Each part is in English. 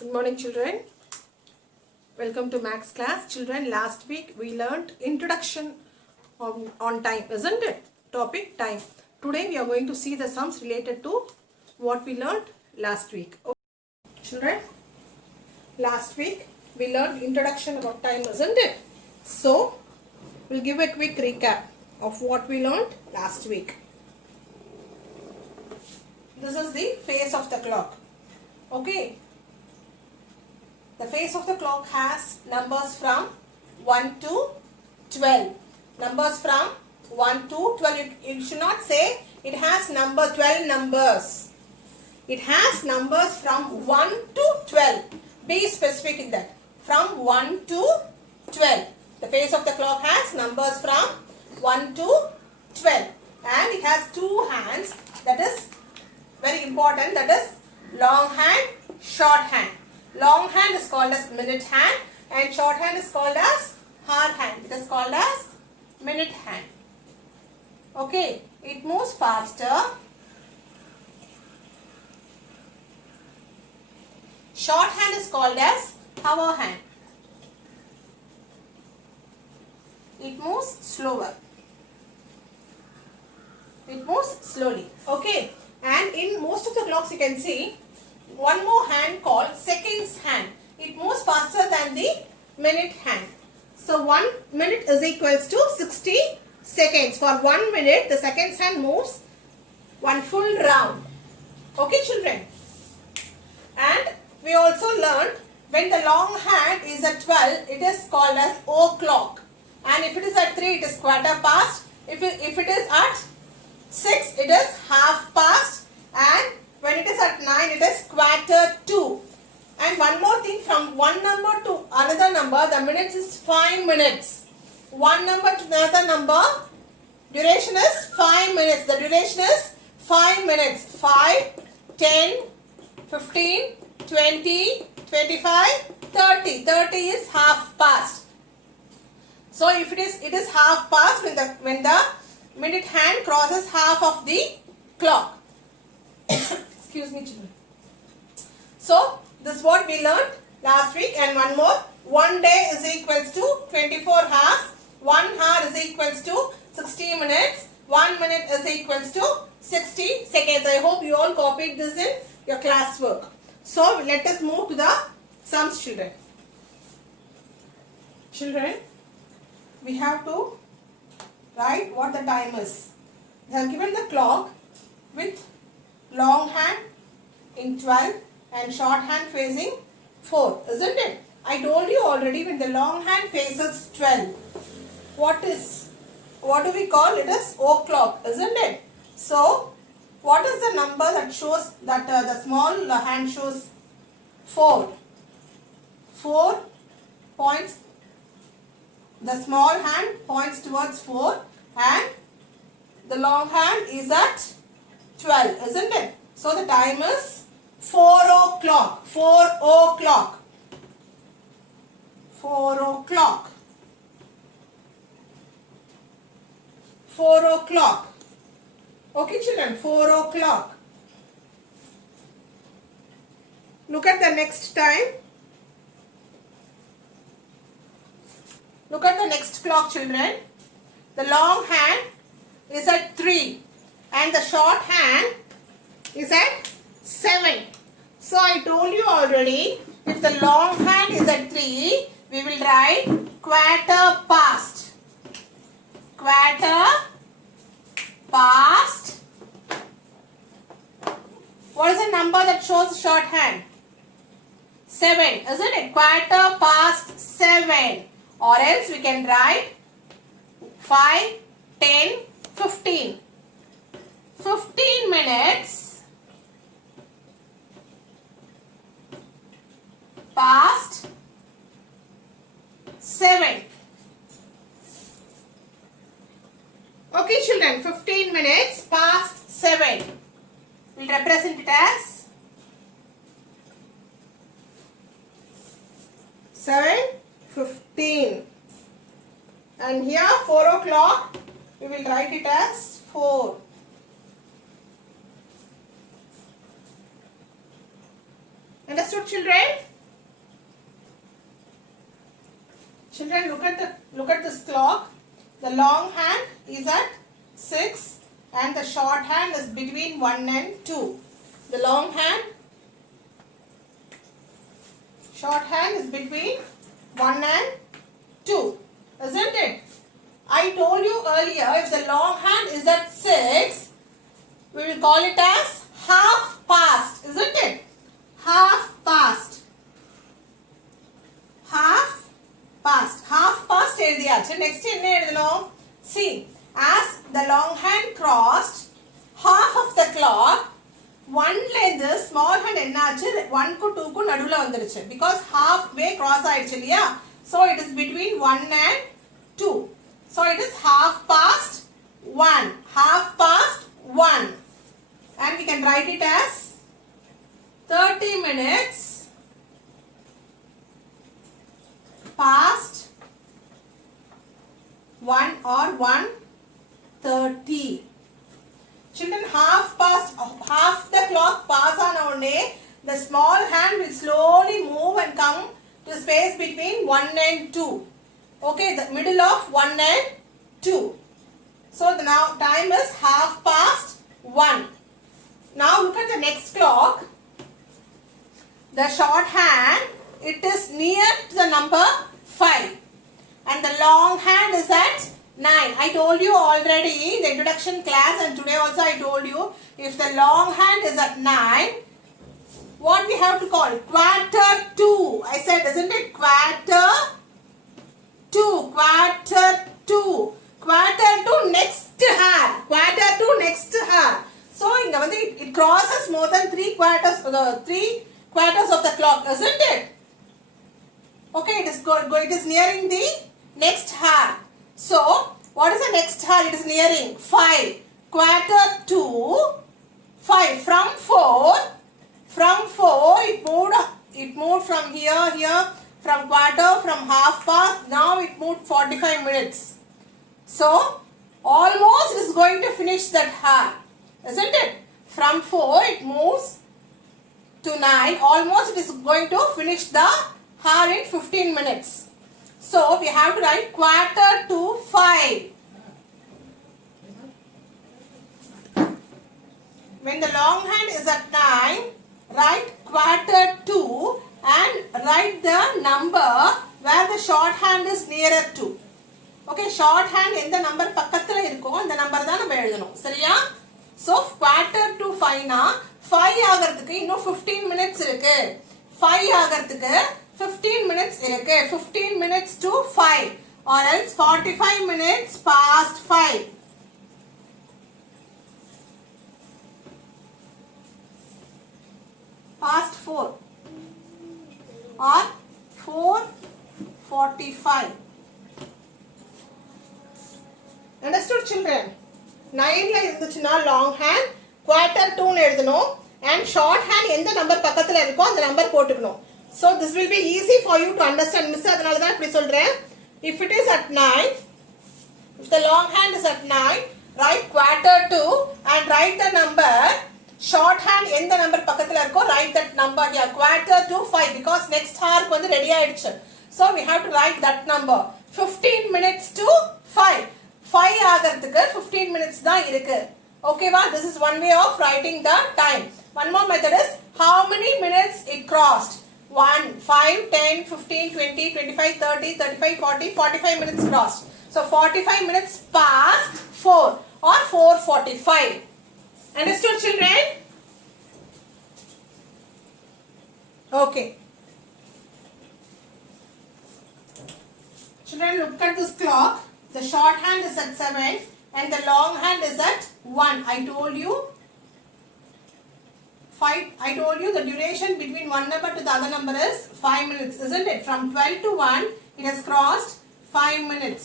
Good morning, children. Welcome to Max class. Children, last week we learned introduction on time, isn't it? Topic time. Today we are going to see the sums related to what we learned last week. Okay. Children, last week we learned introduction about time, isn't it? So, we'll give a quick recap of what we learned last week. This is the face of the clock. Okay. The face of the clock has numbers from 1 to 12. Numbers from 1 to 12. You should not say it has 12 numbers. It has numbers from 1 to 12. Be specific in that. From 1 to 12. The face of the clock has numbers from 1 to 12. And it has two hands. That is very important. That is long hand, short hand. Long hand is called as minute hand and short hand is called as hour hand. It is called as minute hand. Okay, it moves faster. Short hand is called as hour hand. It moves slower. It moves slowly. Okay, and in most of the clocks you can see one more hand called seconds hand. It moves faster than the minute hand. So 1 minute is equals to 60 seconds. For 1 minute the seconds hand moves one full round. Okay, children. And we also learned when the long hand is at 12 it is called as o'clock. And if it is at 3 it is quarter past. If it is at 6 it is half past. And when it is at 9, it is quarter to. And one more thing, from one number to another number, the minutes is 5 minutes. One number to another number, duration is 5 minutes. The duration is 5 minutes. 5, 10, 15, 20, 25, 30. 30 is half past. So if it is half past when the minute hand crosses half of the clock. Excuse me, children. So, this is what we learned last week and one more. 1 day is equals to 24 hours. 1 hour is equals to 60 minutes. 1 minute is equals to 60 seconds. I hope you all copied this in your classwork. So, let us move to the sums, children. Children, we have to write what the time is. They have given the clock with long hand in 12 and short hand facing 4, isn't it? I told you already when the long hand faces 12, what do we call it as o'clock, isn't it? So, what is the number that shows that the small hand shows 4? 4 points, the small hand points towards 4 and the long hand is at 12, isn't it? So the time is 4 o'clock. 4 o'clock. 4 o'clock. 4 o'clock. Okay, children, 4 o'clock. Look at the next time. Look at the next clock, children. The long hand is at 3 and the short hand is at 7. So I told you already, if the long hand is at 3, we will write quarter past. Quarter past. What is the number that shows short hand? 7, isn't it? Quarter past 7. Or else we can write 5, 10, 15. 15 minutes past 7. Okay, children, 15 minutes past 7. We'll represent it as 7:15. And here 4 o'clock, we will write it as 4. Understood, children? Children, look at this clock. The long hand is at 6 and the short hand is between 1 and 2. The long hand, short hand is between 1 and 2. Isn't it? I told you earlier, if the long hand is at 6, we will call it as half past. Isn't it? Half past. Half past. Half past எழுதியாச்சு. Next என்ன எழுதணும்? See, as the long hand crossed half of the clock, 1ல இருந்து small hand என்னாச்சு? 1 க்கு 2 க்கு நடுவுல வந்துருச்சு. Because halfway cross ஆயிடுச்சு இல்லையா? So it is between 1 and 2. So it is half past 1. Half past 1. And we can write it as 30 minutes past 1 or 1:30. Children, half the clock pass on only, the small hand will slowly move and come to space between 1 and 2. Okay, the middle of 1 and 2. So the now time is half past 1. Now look at the next clock. The short hand, it is near to the number 5 and the long hand is at 9. I told you already in the introduction class and today also I told you, if the long hand is at 9, what we have to call? Quarter 2. I said, isn't it? Quarter 2. Quarter 2. Quarter to next hand. Quarter to next hand. So it crosses more than 3 quarters of the clock, isn't it? Okay, it is nearing the next hand. So what is the next hand? It is nearing 5. Quarter to 5. From 4 it moved from here, from quarter, from half past. Now it moved 45 minutes. So almost it is going to finish that hour, isn't it? From 4 it moves to 9. Almost it is going to finish the hour in 15 minutes. So we have to write quarter to 5. When the long hand is at 9, write quarter to and write the number where the short hand is nearer to. Okay, short hand எந்த number பக்கத்துல இருக்கோ அந்த number தான் நம்ம எழுதணும். சரியா? So quarter to 5 னா 5 ஆகிறதுக்கு இன்னும் 15 minutes இருக்கு. 5 ஆகிறதுக்கு 15 minutes இருக்கு. 15 minutes to 5 or else 45 minutes past 5. Past 4 or 4:45. Understood, children? 9ல இருந்துச்சுன்னா long hand, quarter 2 னு எழுதணும் and short hand எந்த நம்பர் பக்கத்துல இருக்கோ அந்த நம்பர் போட்டுக்கணும். So this will be easy for you to understand. Miss அதனால தான் இப்படி சொல்றேன். If it is at 9, if the long hand is at 9, write quarter 2 and write the number. Short hand எந்த நம்பர் பக்கத்துல இருக்கோ write that number here. Quarter to 5 because next hour வந்து ready ஆயிடுச்சு. So we have to write that number. 15 minutes to 5. 5 ஆகிறதுக்கு 15 minutes தான் இருக்கு. Okay va? This is one way of writing the time. One more method is how many minutes it crossed. 1, 5, 10, 15, 20, 25, 30, 35, 40, 45 minutes crossed. So 45 minutes past 4 or 4:45. Understood, children? Okay. Children, look at this clock. The short hand is at 7 and the long hand is at 1. I told you the duration between one number to the other number is 5 minutes, isn't it? From 12 to 1, it has crossed 5 minutes.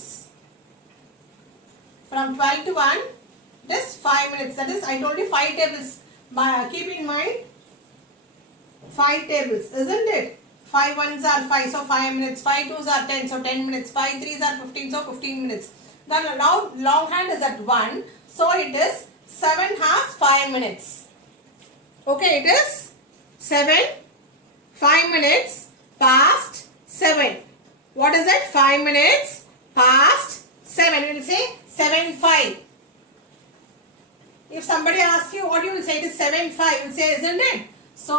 From 12 to 1, it is 5 minutes. That is, I told you 5 tables. Keep in mind 5 tables, isn't it? 5 ones are 5, so 5 minutes. 5 twos are 10, so 10 minutes. 5 threes are 15, so 15 minutes. Then now long hand is at 1, so it is 7 half 5 minutes. Okay, it is 5 minutes past 7. What is it? 5 minutes past 7. We will say 7:05. If somebody asks you what you will say, it is 7:05. You will say, isn't it? So,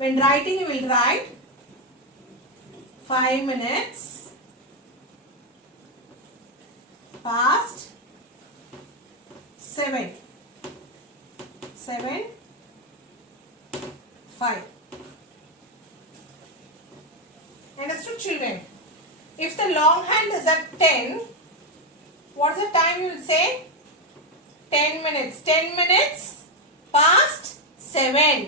when writing, you will write 5 minutes past 7. 7:05. Understood, children? If the long hand is at 10, what's the time you will say? 10 minutes. 10 minutes past 7.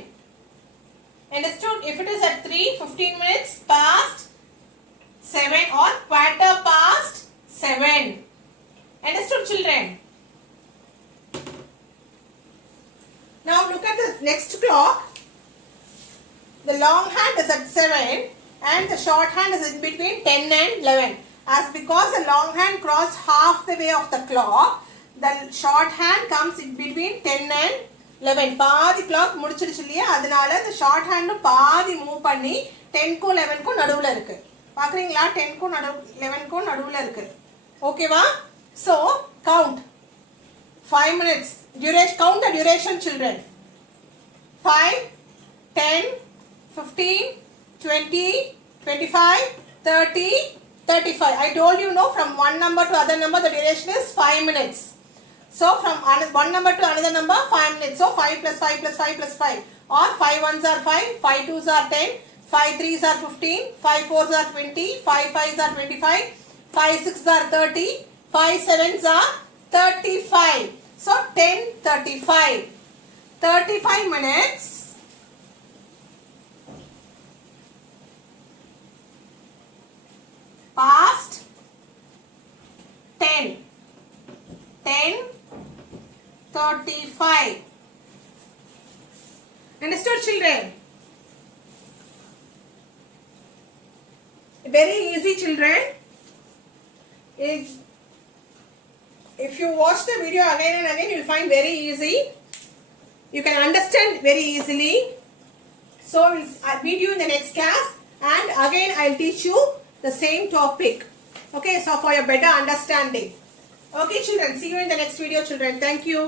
Understood? If it is at 3, 15 minutes past 7 or quarter past 7. Understood, children? Now look at the next clock. The long hand is at 7 and the short hand is in between 10 and 11. As because the long hand crossed half the way of the clock, the short hand comes in between 10 and 11. பாதி clock முடிச்சிருச்சு இல்லையா, அதனால the short hand பாதி move பண்ணி 10 க்கும் 11 க்கும் நடுவுல இருக்கு. பாக்குறீங்களா? 10 க்கும் 11 க்கும் நடுவுல இருக்கு. ஓகேவா? So count 5 minutes. Duration, count the duration, children. 5, 10, 15, 20, 25, 30, 35. I told you, no, from one number to other number the duration is 5 minutes. So from one number to another number 5 minutes. So 5 plus 5 plus 5 plus 5. Or 5 ones are 5, 5 twos are 10, 5 threes are 15, 5 fours are 20, 5 fives are 25, 5 sixes are 30, 5 sevens are 35. So 10:35. 35 minutes past 10. 10:35. Understood, children? Very easy, children. If you watch the video again and again, you will find very easy. You can understand very easily. So I'll meet you in the next class, and again I'll teach you the same topic. Okay, so for your better understanding. Okay, children, see you in the next video, children. Thank you.